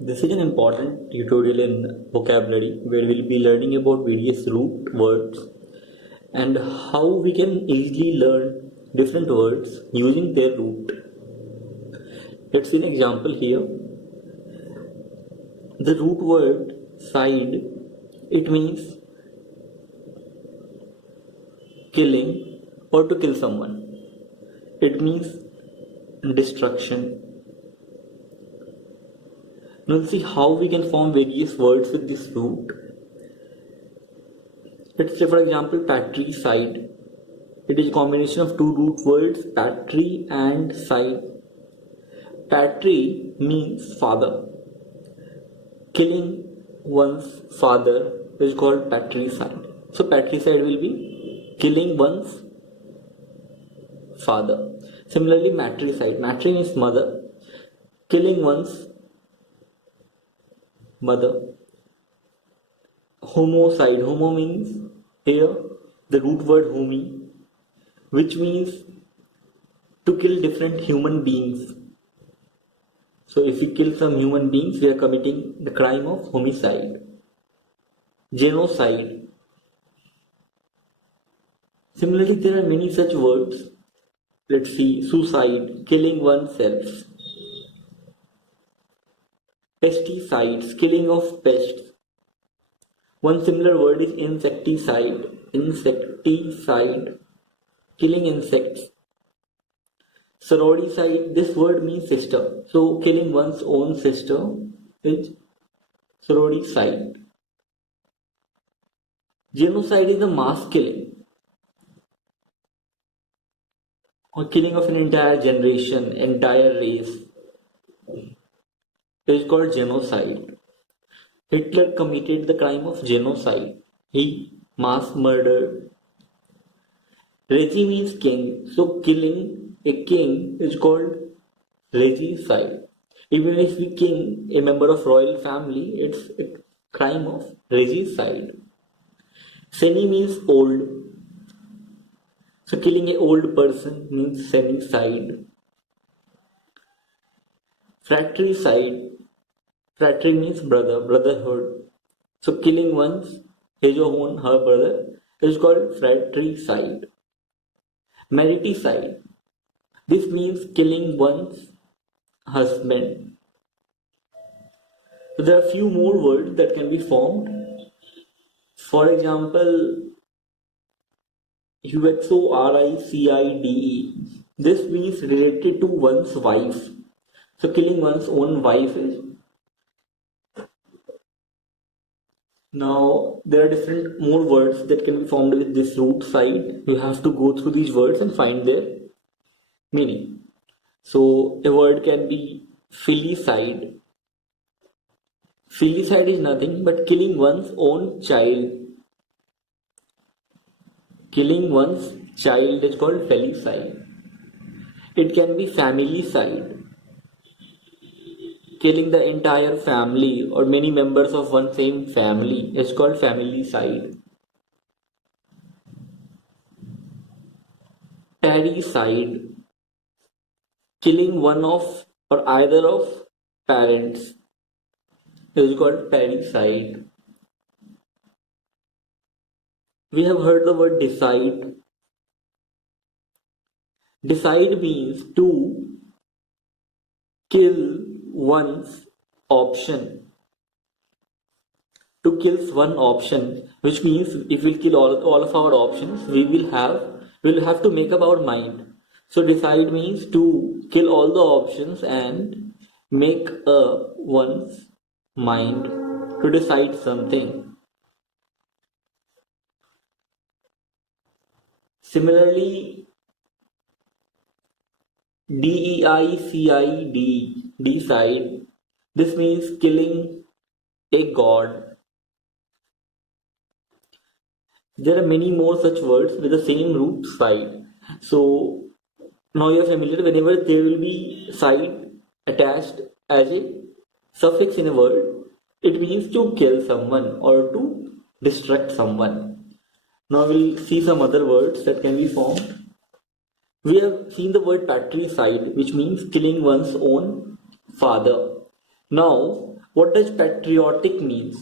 This is an important tutorial in vocabulary where we'll be learning about various root words and how we can easily learn different words using their root. Let's see an example here. The root word side, it means killing or to kill someone. It means destruction. Now we'll see how we can form various words with this root. Let's say for example patricide. It is a combination of two root words, patri and side. Patri means father. Killing one's father is called patricide. So patricide will be killing one's father. Similarly matricide. Matri means mother. Killing one's mother. Homicide. Homo means here the root word homi, which means to kill different human beings. So if we kill some human beings, we are committing the crime of homicide. Genocide. Similarly, there are many such words. Let's see, suicide, killing oneself. Pesticides, killing of pests. One similar word is insecticide. Insecticide, killing insects. Sororicide, this word means sister. So killing one's own sister is sororicide. Genocide is the mass killing or killing of an entire generation, entire race. It is called genocide. Hitler committed the crime of genocide. He mass murdered. Regime means king. So killing a king is called regicide. Even if we kill a member of royal family, it's a crime of regicide. Seni means old. So killing an old person means semicide. Fratricide. Fratry means brother, brotherhood. So killing his own, her brother is called fratricide. Mariticide. This means killing one's husband. So there are few more words that can be formed. For example, uxoricide. This means related to one's wife. So killing one's own wife is. Now there are different more words that can be formed with this root side. You have to go through these words and find their meaning. So a word can be filicide. Filicide is nothing but killing one's own child. Killing one's child is called filicide. It can be familicide. Killing the entire family or many members of one same family is called familicide. Parricide. Killing one of or either of parents is called parricide. We have heard the word decide. Decide means to kill one's option. To kill one option, which means if we kill all of our options, we'll have to make up our mind. So decide means to kill all the options and make up one's mind to decide something. Similarly, deicide, decide. This means killing a god. There are many more such words with the same root side. So now you are familiar. Whenever there will be side attached as a suffix in a word, it means to kill someone or to destruct someone. Now we'll see some other words that can be formed. We have seen the word patricide, which means killing one's own father. Now What does patriotic means?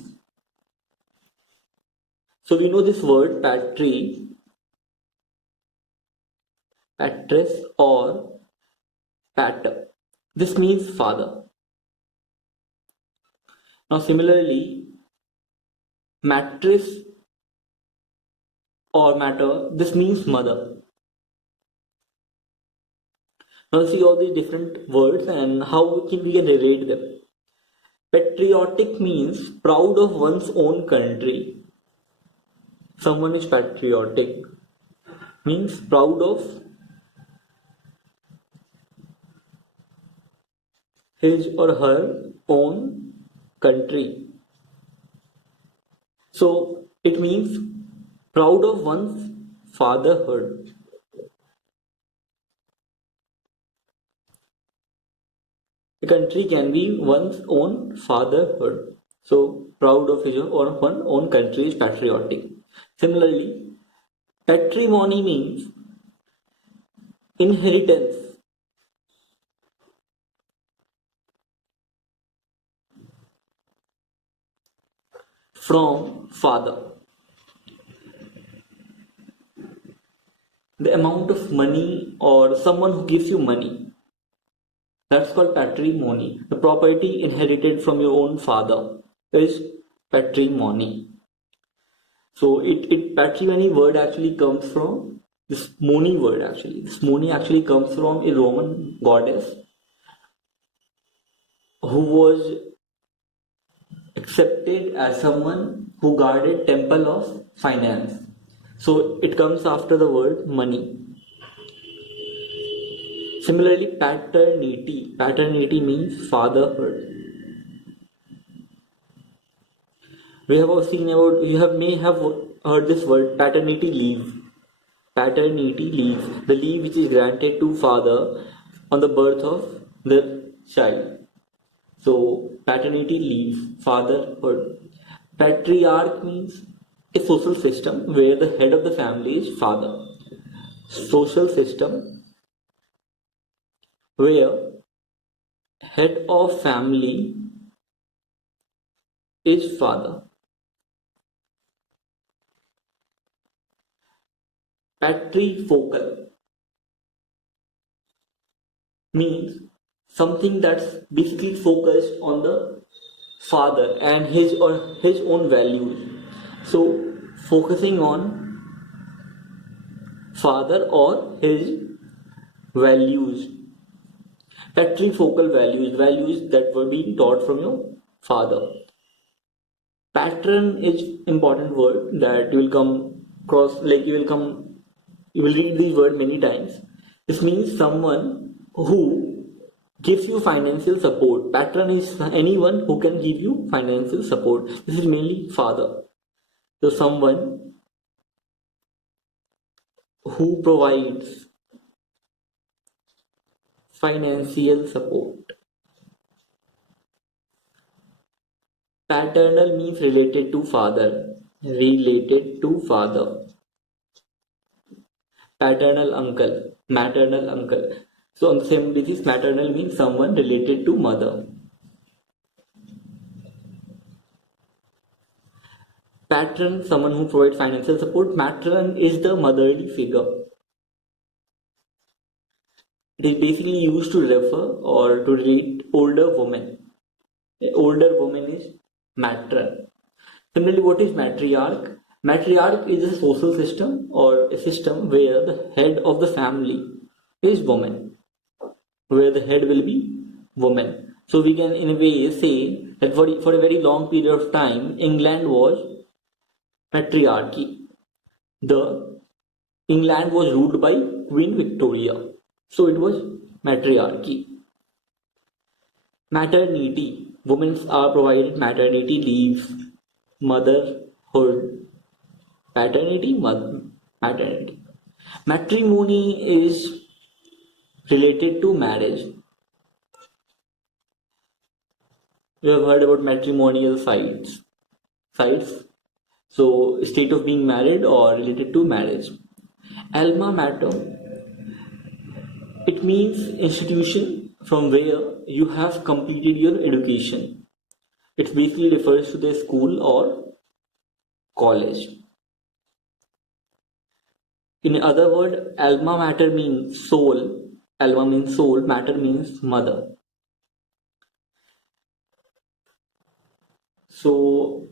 So we know this word patris or pater. This means father. Now similarly, matris or matter, this means mother. Now see all these different words and how we can relate them. Patriotic means proud of one's own country. Someone is patriotic means proud of his or her own country. So it means proud of one's fatherhood. A country can be one's own fatherhood. So proud of his or one's own country is patriotic. Similarly, patrimony means inheritance. From father. The amount of money or someone who gives you money. That's called patrimony. The property inherited from your own father is patrimony. So patrimony word actually comes from this moni word actually. This moni actually comes from a Roman goddess who was accepted as someone who guarded temple of finance. So it comes after the word money. Similarly, paternity. Paternity means fatherhood. We have also seen about, may have heard this word paternity leave. Paternity leave. The leave which is granted to father on the birth of the child. So paternity leave, fatherhood. Patriarch means a social system where the head of the family is father. Social system where head of family is father. Patrifocal means something that's basically focused on the father and his or his own values. So focusing on father or his values. Patrifocal values that were being taught from your father. Patron is important word that you will come across, you will read these words many times. This means someone who gives you financial support. Patron is anyone who can give you financial support. This is mainly father. So someone who provides financial support. Paternal means related to father. Related to father. Paternal uncle. Maternal uncle. So on the same basis, maternal means someone related to mother. Patron, someone who provides financial support. Matron is the motherly figure. It is basically used to refer or to relate older women. An older woman is matron. Similarly, what is matriarch? Matriarch is a social system or a system where the head of the family is woman. Where the head will be woman. So we can in a way say that for a very long period of time, England was matriarchy. England was ruled by Queen Victoria. So it was matriarchy. Maternity. Women are provided maternity leave, motherhood, paternity, maternity. Matrimony is related to marriage. You have heard about matrimonial sites. So state of being married or related to marriage. Alma Mater. It means institution from where you have completed your education. It basically refers to the school or college. In other word, Alma Mater means soul. Alma means soul, mater means mother. So,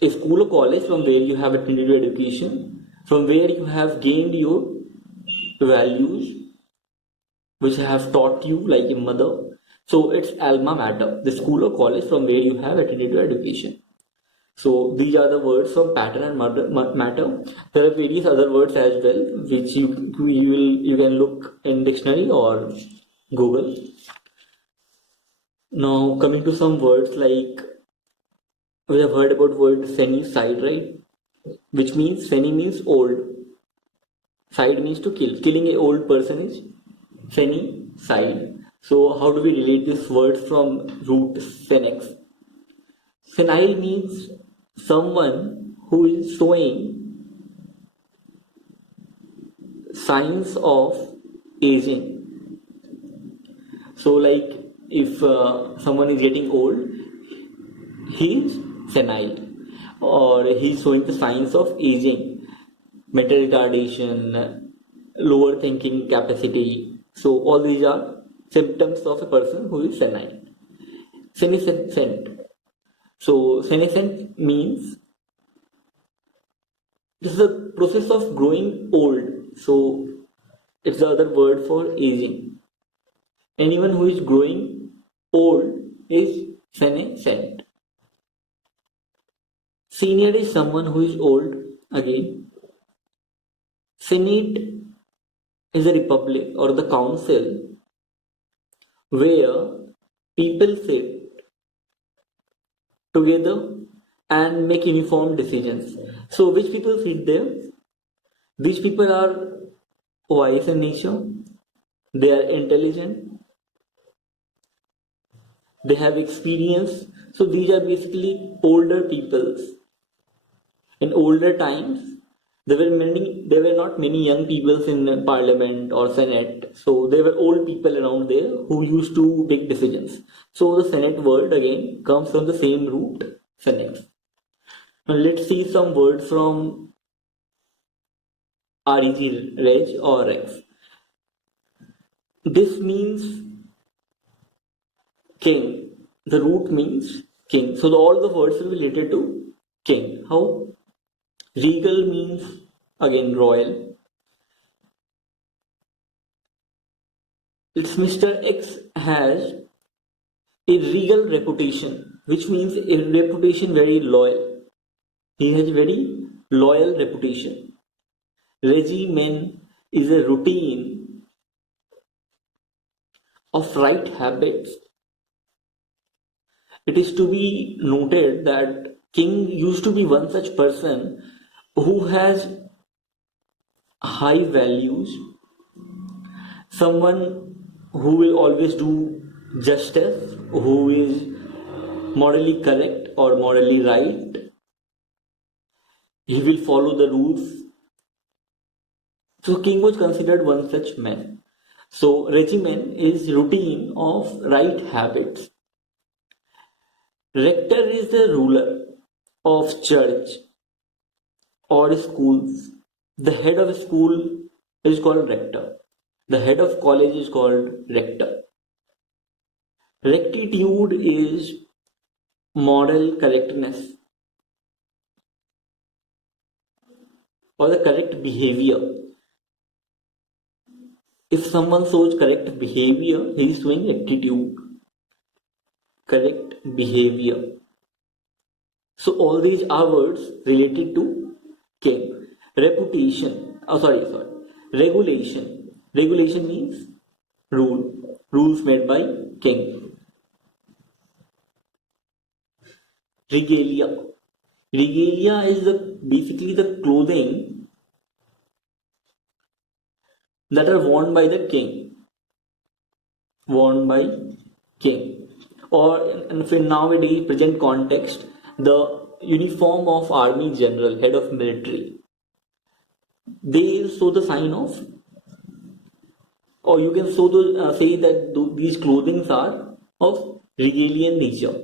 a school or college from where you have attended your education, from where you have gained your values, which have taught you like a mother. So it's Alma Mater, the school or college from where you have attended your education. So these are the words from pattern and matter. There are various other words as well, which you can look in dictionary or Google. Now coming to some words, like we have heard about word Fenicide, right? Which means Feni means old. Side means to kill. Killing a old person is Fenicide. So how do we relate this word from root senex? Senile means someone who is showing signs of aging. So like if someone is getting old, he is senile, or he is showing the signs of aging, mental retardation, lower thinking capacity. So all these are symptoms of a person who is senile. Senescent. So senescent means this is a process of growing old. So it's the other word for aging. Anyone who is growing old is senescent. Senior is someone who is old again. Senate is a republic or the council where people sit together and make uniform decisions. So which people sit there? These people are wise in nature, they are intelligent, they have experience. So these are basically older peoples. In older times, there were not many young people in parliament or senate. So there were old people around there who used to make decisions. So the senate word again comes from the same root, senex. Now let's see some words from reg, reg or rex. This means king. The root means king. So all the words are related to king. How? Regal means again royal. It's Mr. X has a regal reputation, which means a reputation very loyal. He has very loyal reputation. Regimen is a routine of right habits. It is to be noted that king used to be one such person who has high values, someone who will always do justice, who is morally correct or morally right. He will follow the rules. So king was considered one such man. So regimen is routine of right habits. Rector is the ruler of church or schools. The head of a school is called rector. The head of college is called rector. Rectitude is moral correctness or the correct behavior. If someone shows correct behavior, he is showing rectitude. Correct behavior. So all these are words related to king. Reputation. Regulation. Regulation means rule. Rules made by king. Regalia. Regalia is basically the clothing that are worn by the king. Worn by king. Or in nowadays present context, the uniform of army general, head of military. They show the sign of, or you can say that these clothings are of regalian nature.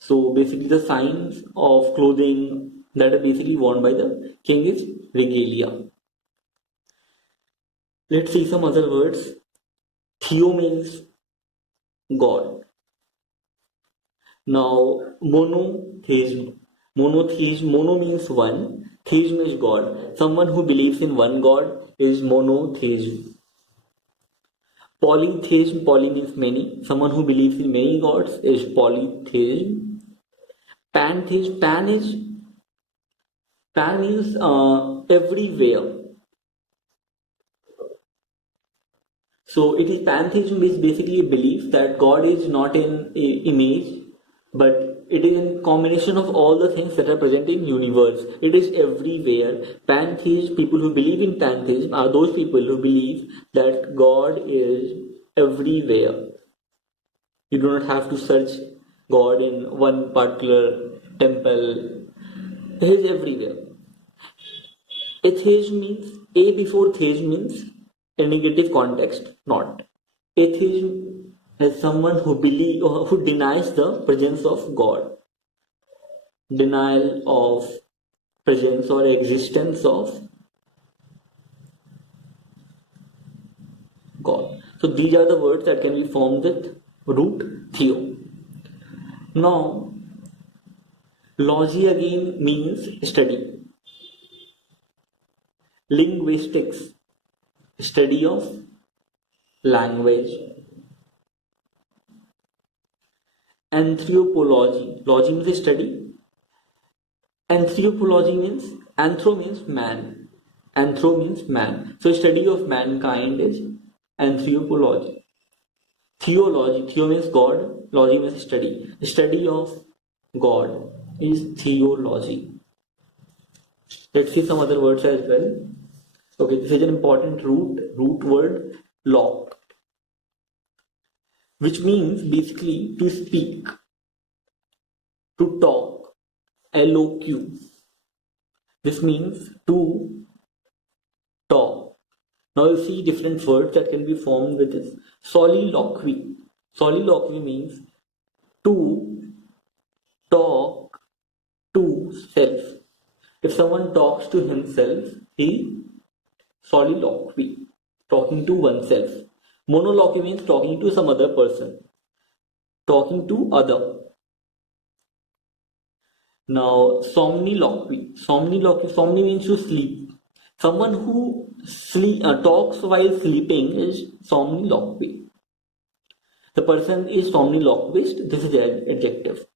So basically the signs of clothing that are basically worn by the king is regalia. Let's see some other words. Theo means God. Now monotheism. Mono means one. Theism is God. Someone who believes in one God is monotheism. Polytheism, poly means many. Someone who believes in many gods is polytheism. Pantheism, pan means everywhere. So it is pantheism is basically a belief that God is not in image, but it is a combination of all the things that are present in universe. It is everywhere. Pantheism, people who believe in pantheism are those people who believe that God is everywhere. You do not have to search God in one particular temple. He is everywhere. Atheism means A before theism means a negative context, not. Atheism is someone who believe or who denies the presence of God. Denial of presence or existence of God. So these are the words that can be formed with root theo. Now, logy again means study. Linguistics, study of language. Anthropology, logy means study. Anthropology means, anthro means man. Anthro means man. So study of mankind is anthropology. Theology, theo means God, logy means study. Study of God is theology. Let's see some other words as well. Okay, this is an important root word, lock, which means basically to speak, to talk, LOQ. This means to talk. Now you see different words that can be formed with this. Soliloquy. Soliloquy means to talk to self. If someone talks to himself, he soliloquy, talking to oneself. Monoloquy means talking to some other person, talking to other. Now, somni means to sleep. Someone who talks while sleeping is somniloquy. The person is somniloquist. This is the adjective.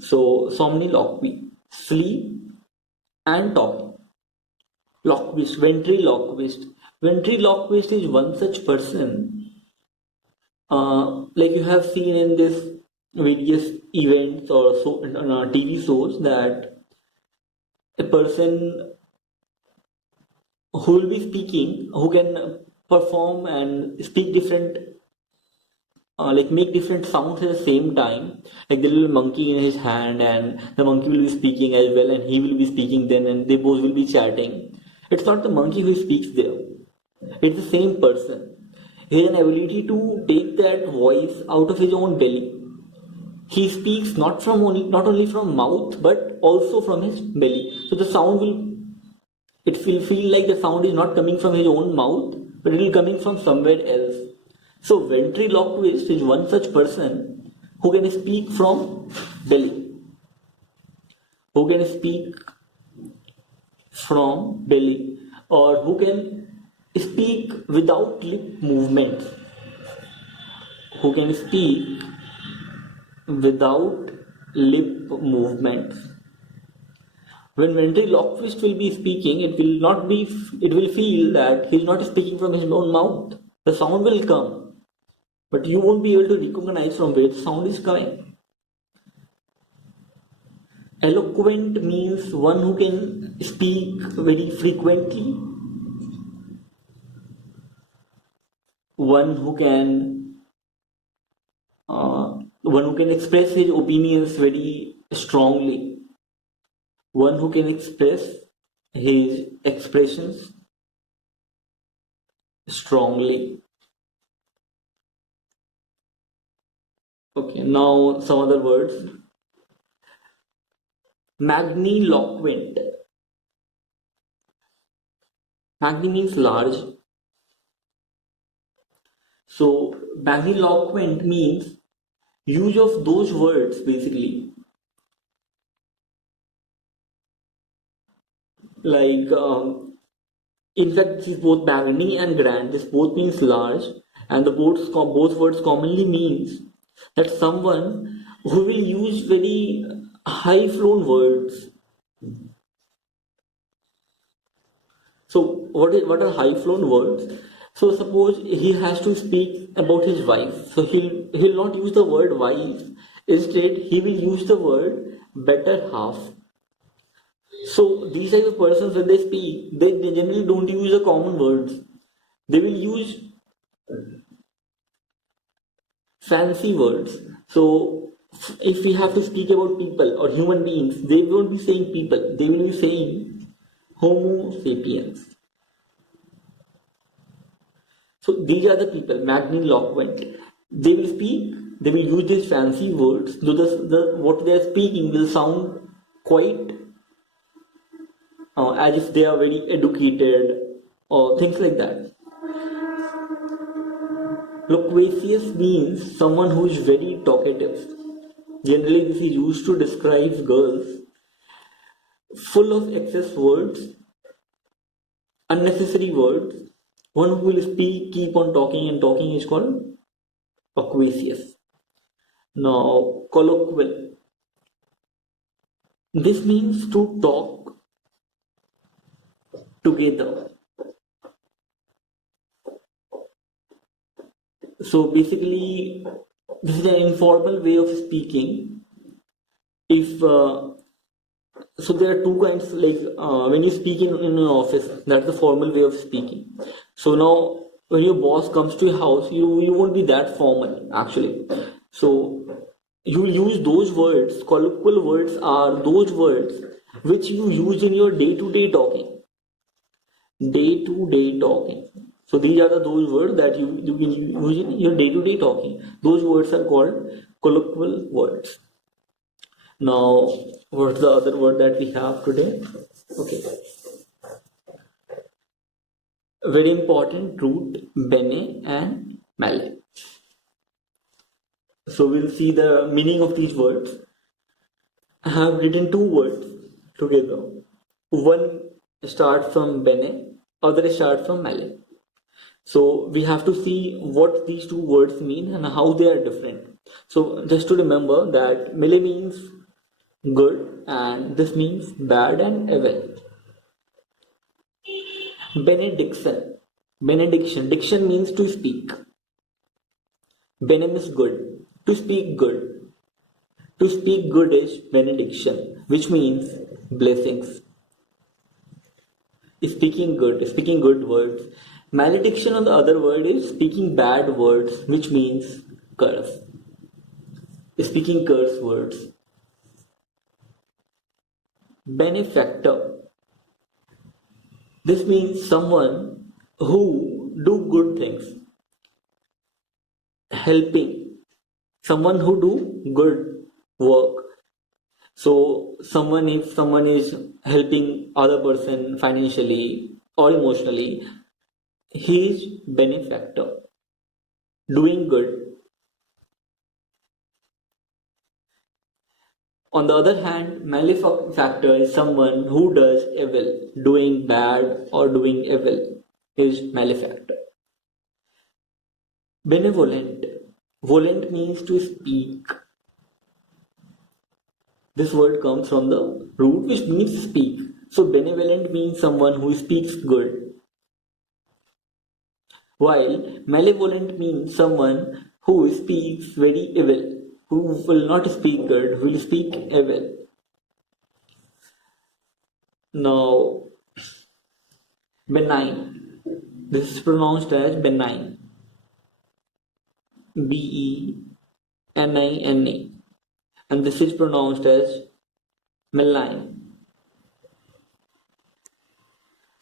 So, somniloquy, sleep and talking. Loquist, ventriloquist. Ventriloquist is one such person, like you have seen in this various events or so TV shows, that a person who will be speaking, who can perform and speak different, like make different sounds at the same time. Like the little monkey in his hand, and the monkey will be speaking as well, and he will be speaking then, and they both will be chatting. It's not the monkey who speaks there. It's the same person. He has an ability to take that voice out of his own belly. He speaks not only from mouth but also from his belly. So the sound will feel like the sound is not coming from his own mouth, but it will coming from somewhere else. So ventriloquist is one such person who can speak from belly. Who can speak from belly, or who can speak without lip movements. Who can speak without lip movements. When ventriloquist will be speaking, it will feel that he is not speaking from his own mouth. The sound will come, but you won't be able to recognize from where the sound is coming. Eloquent means one who can speak very frequently, one who can express his opinions very strongly, one who can express his expressions strongly. Okay, now some other words. Magniloquent. Magni means large. So magniloquent means use of those words basically. Like in fact, this is both magni and grand. This both means large, and the both words commonly means that someone who will use very high flown words. So what are high flown words? So suppose he has to speak about his wife. So he'll not use the word wife. Instead, he will use the word better half. So these type of persons when they speak, they generally don't use the common words. They will use fancy words. So if we have to speak about people or human beings, they won't be saying people. They will be saying Homo sapiens. So these are the people, magniloquent. They will speak, they will use these fancy words, so what they are speaking will sound quite as if they are very educated or things like that. Loquacious means someone who is very talkative. Generally, this is used to describe girls full of excess words, unnecessary words. One who will speak, keep on talking and talking is called loquacious. Now, colloquial. This means to talk together. So basically, this is an informal way of speaking. If so, there are two kinds. Like when you speak in an office, that's the formal way of speaking. So now, when your boss comes to your house, you won't be that formal actually. So you will use those words. Colloquial words are those words which you use in your day-to-day talking. Day-to-day talking. So these are those words that you can use in your day-to-day talking. Those words are called colloquial words. Now, what's the other word that we have today? Okay. Very important root, bene and male. So we'll see the meaning of these words. I have written two words together. One starts from bene, other starts from male. So we have to see what these two words mean and how they are different. So just to remember that mele means good and this means bad and evil. Benediction. Benediction. Diction means to speak. Benem is good. To speak good. To speak good is benediction, which means blessings. Speaking good words. Malediction on the other word is speaking bad words, which means curse. Speaking curse words. Benefactor. This means someone who do good things. Helping. Someone who do good work. So if someone is helping other person financially or emotionally, he is benefactor. Doing good. On the other hand, malefactor is someone who does evil. Doing bad or doing evil is malefactor. Benevolent. Volent means to speak. This word comes from the root which means speak. So benevolent means someone who speaks good. While malevolent means someone who speaks very evil, who will not speak good, will speak evil. Now, benign. This is pronounced as benign. Benina. And this is pronounced as malign.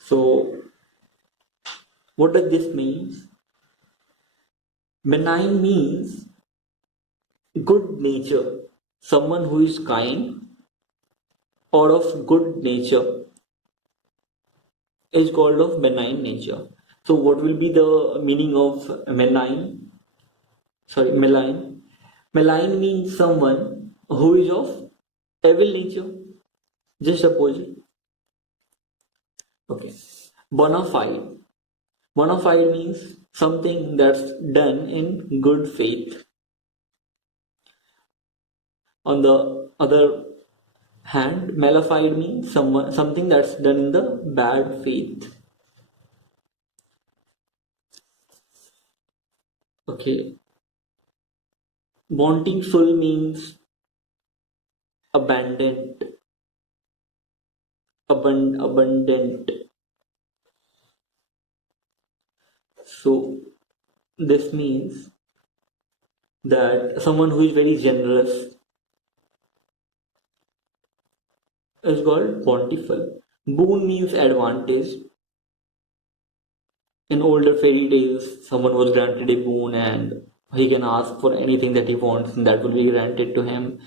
So, what does this mean? Benign means good nature, someone who is kind or of good nature is called of benign nature. So what will be the meaning of benign? Sorry, malign. Malign means someone who is of evil nature, just opposite. Okay. Bona fide. Bona fide means something that's done in good faith. On the other hand, malefied means something that's done in the bad faith. Okay. Wanting full means abandoned, abundant. So this means that someone who is very generous is called bountiful. Boon means advantage. In older fairy tales, someone was granted a boon and he can ask for anything that he wants and that will be granted to him.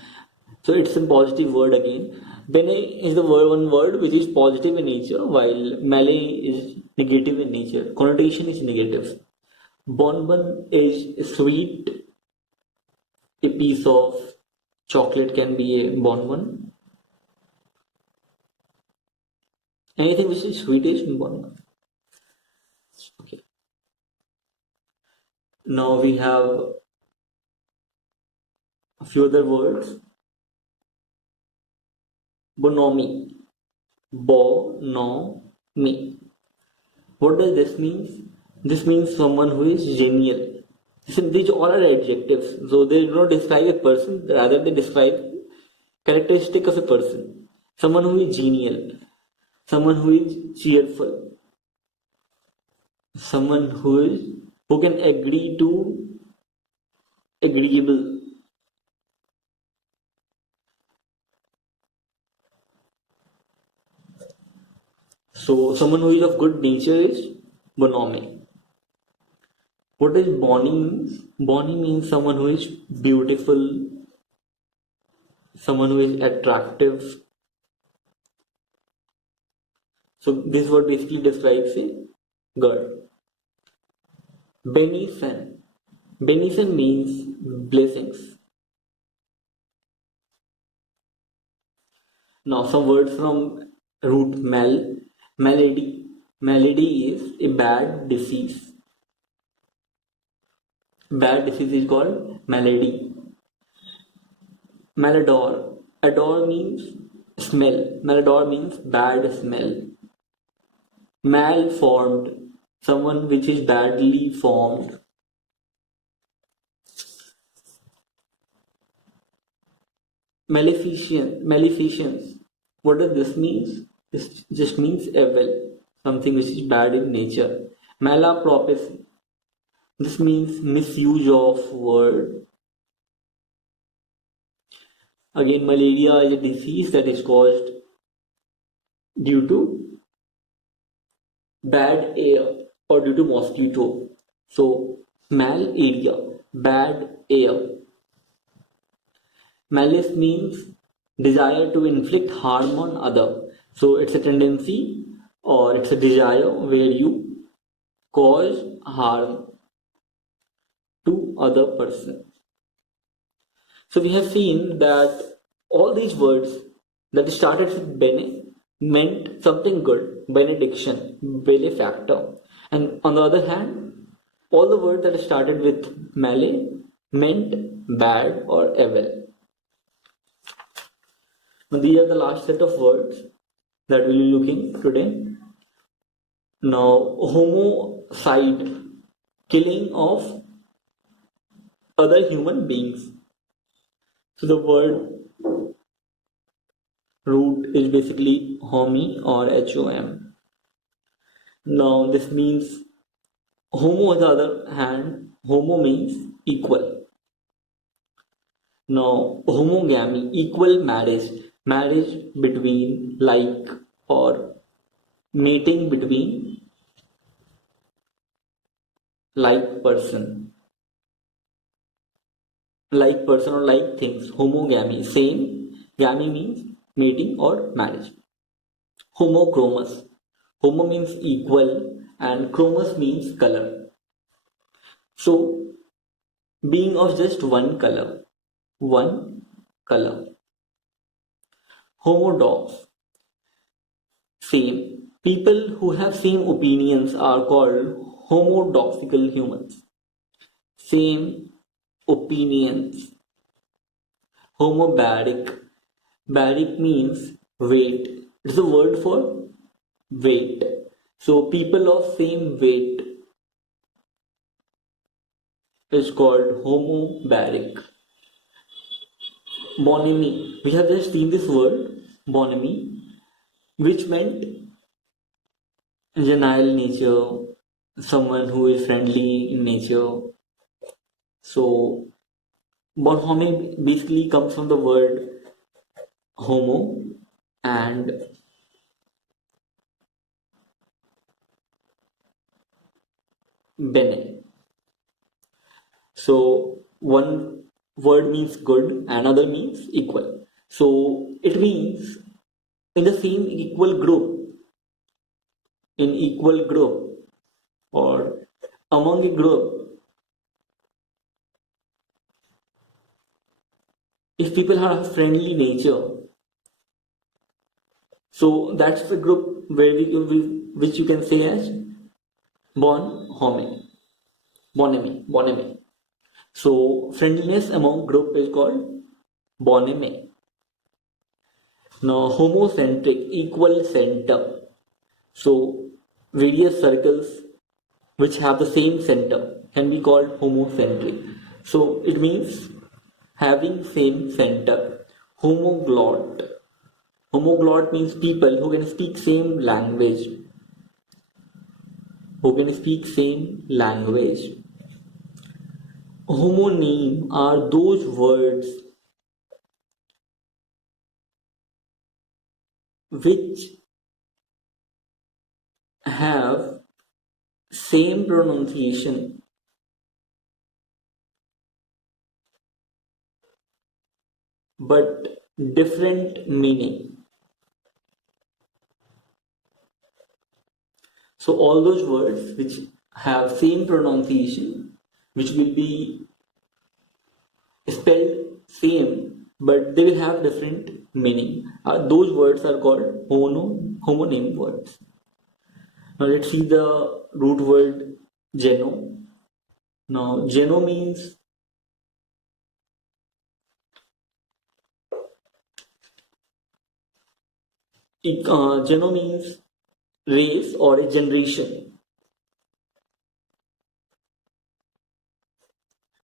So it's a positive word again. Bene is the one word which is positive in nature, while Malay is negative in nature. Connotation is negative. Bonbon is sweet. A piece of chocolate can be a bonbon. Anything which is sweet is bonbon. Okay. Now we have a few other words. Bonomi. Bonomi. What does this mean? This means someone who is genial. These all are adjectives, so they do not describe a person, rather they describe characteristic of a person. Someone who is genial, someone who is cheerful, someone who can agree to agreeable. So someone who is of good nature is bonhomie. What does bonny means? Bonny means someone who is beautiful, someone who is attractive. So this word basically describes a girl. Benison. Benison means blessings. Now some words from root mal. Malady. Malady is a bad disease. Bad disease is called malady. Malador. Ador means smell. Malador means bad smell. Malformed. Someone which is badly formed. Maleficent. Maleficence. What does this mean? This just means evil. Something which is bad in nature. Malapropisy. This means misuse of word. Again, malaria is a disease that is caused due to bad air or due to mosquito. So, malaria, bad air. Malice means desire to inflict harm on other. So, it's a tendency or it's a desire where you cause harm to other person. So we have seen that all these words that started with bene meant something good, benediction, benefactor. And on the other hand, all the words that started with male meant bad or evil. Now these are the last set of words that we'll be looking today. Now, homicide, killing of other human beings. So the word root is basically homi or HOM. Now this means homo on the other hand, homo means equal. Now homogamy, equal marriage, marriage between like or mating between like person. like person or like things. Homogamy, same. Gamy means mating or marriage. Homochromous. Homo means equal and chromous means color. So being of just one color. One color. Homodox. Same. People who have same opinions are called homodoxical humans. Same opinions. Homobaric. Baric means weight. It's a word for weight. So people of same weight is called homobaric. Bonhomie. We have just seen this word, bonhomie, which meant genial nature, someone who is friendly in nature. So bonhomie basically comes from the word homo and bene. So one word means good, another means equal. So it means in the same equal group, in equal group or among a group, if people have friendly nature, so that's the group where which you can say as bonhomie, bonhomie. So friendliness among group is called bonhomie. Now homocentric, equal center. So various circles which have the same center can be called homocentric. So it means having same center. Homoglot. Homoglot means people who can speak same language. Who can speak same language. Homonym are those words which have same pronunciation but different meaning. So all those words which have same pronunciation, which will be spelled same but they will have different meaning, those words are called homonym words. Now let's see the root word geno. Now geno means geno means race or a generation.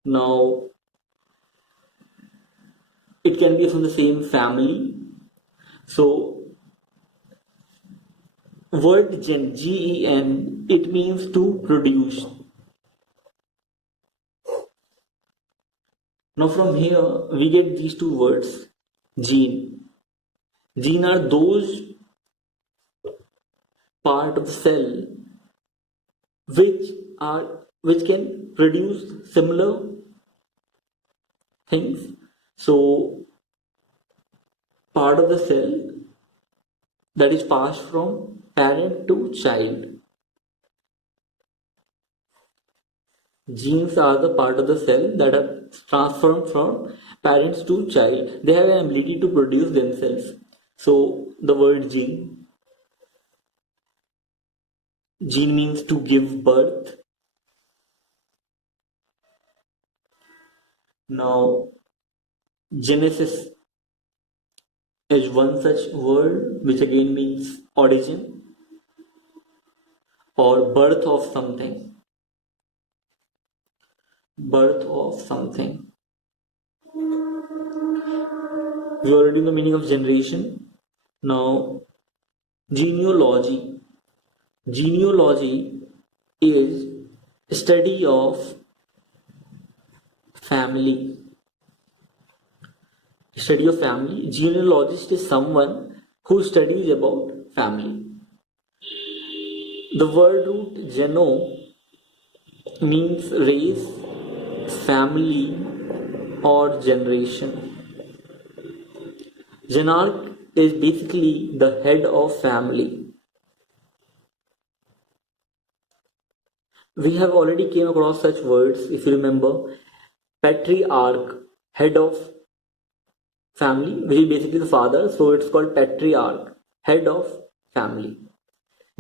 Now it can be from the same family. So word gen, gen, it means to produce. Now from here we get these two words, gene. Gene are those part of the cell which can produce similar things. So part of the cell that is passed from parent to child. Genes are the part of the cell that are transformed from parents to child. They have an ability to produce themselves. So the word gene means to give birth. Now genesis is one such word which again means origin or birth of something. Birth of something. We already know the meaning of generation. Now genealogy. Genealogy is study of family. Study of family. Genealogist is someone who studies about family. The word root geno means race, family, or generation. Genarch is basically the head of family. We have already came across such words, if you remember. Patriarch, head of family, which is basically the father, so it's called patriarch, head of family.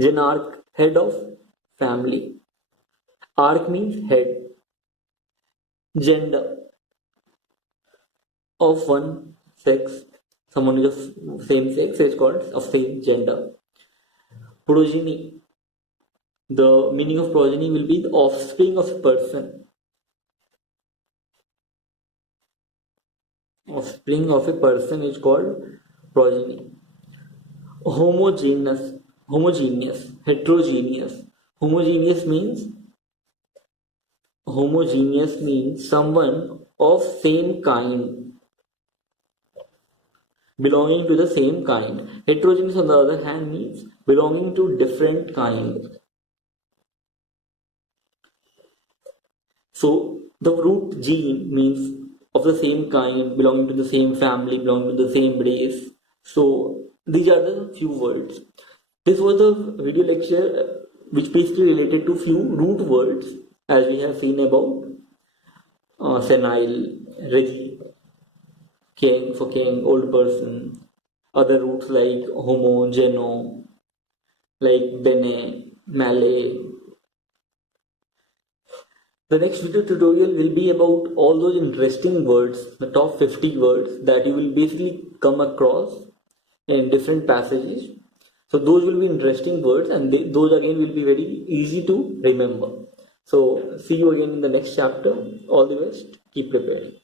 Genarch, head of family. Arch means head. Gender, of one sex, someone is of same sex is called of same gender. Progeny, the meaning of progeny will be the offspring of a person. Offspring of a person is called progeny. Homogeneous, heterogeneous. Homogeneous means someone of same kind, belonging to the same kind. Heterogeneous on the other hand means belonging to different kind. So the root gene means of the same kind, belonging to the same family, belonging to the same race. So these are the few words. This was a video lecture which basically related to few root words, as we have seen about senile, regi, king for king, old person, other roots like homo, geno, like bene, male. The next video tutorial will be about all those interesting words, the top 50 words that you will basically come across in different passages. So those will be interesting words, and those again will be very easy to remember. So see you again in the next chapter. All the best. Keep preparing.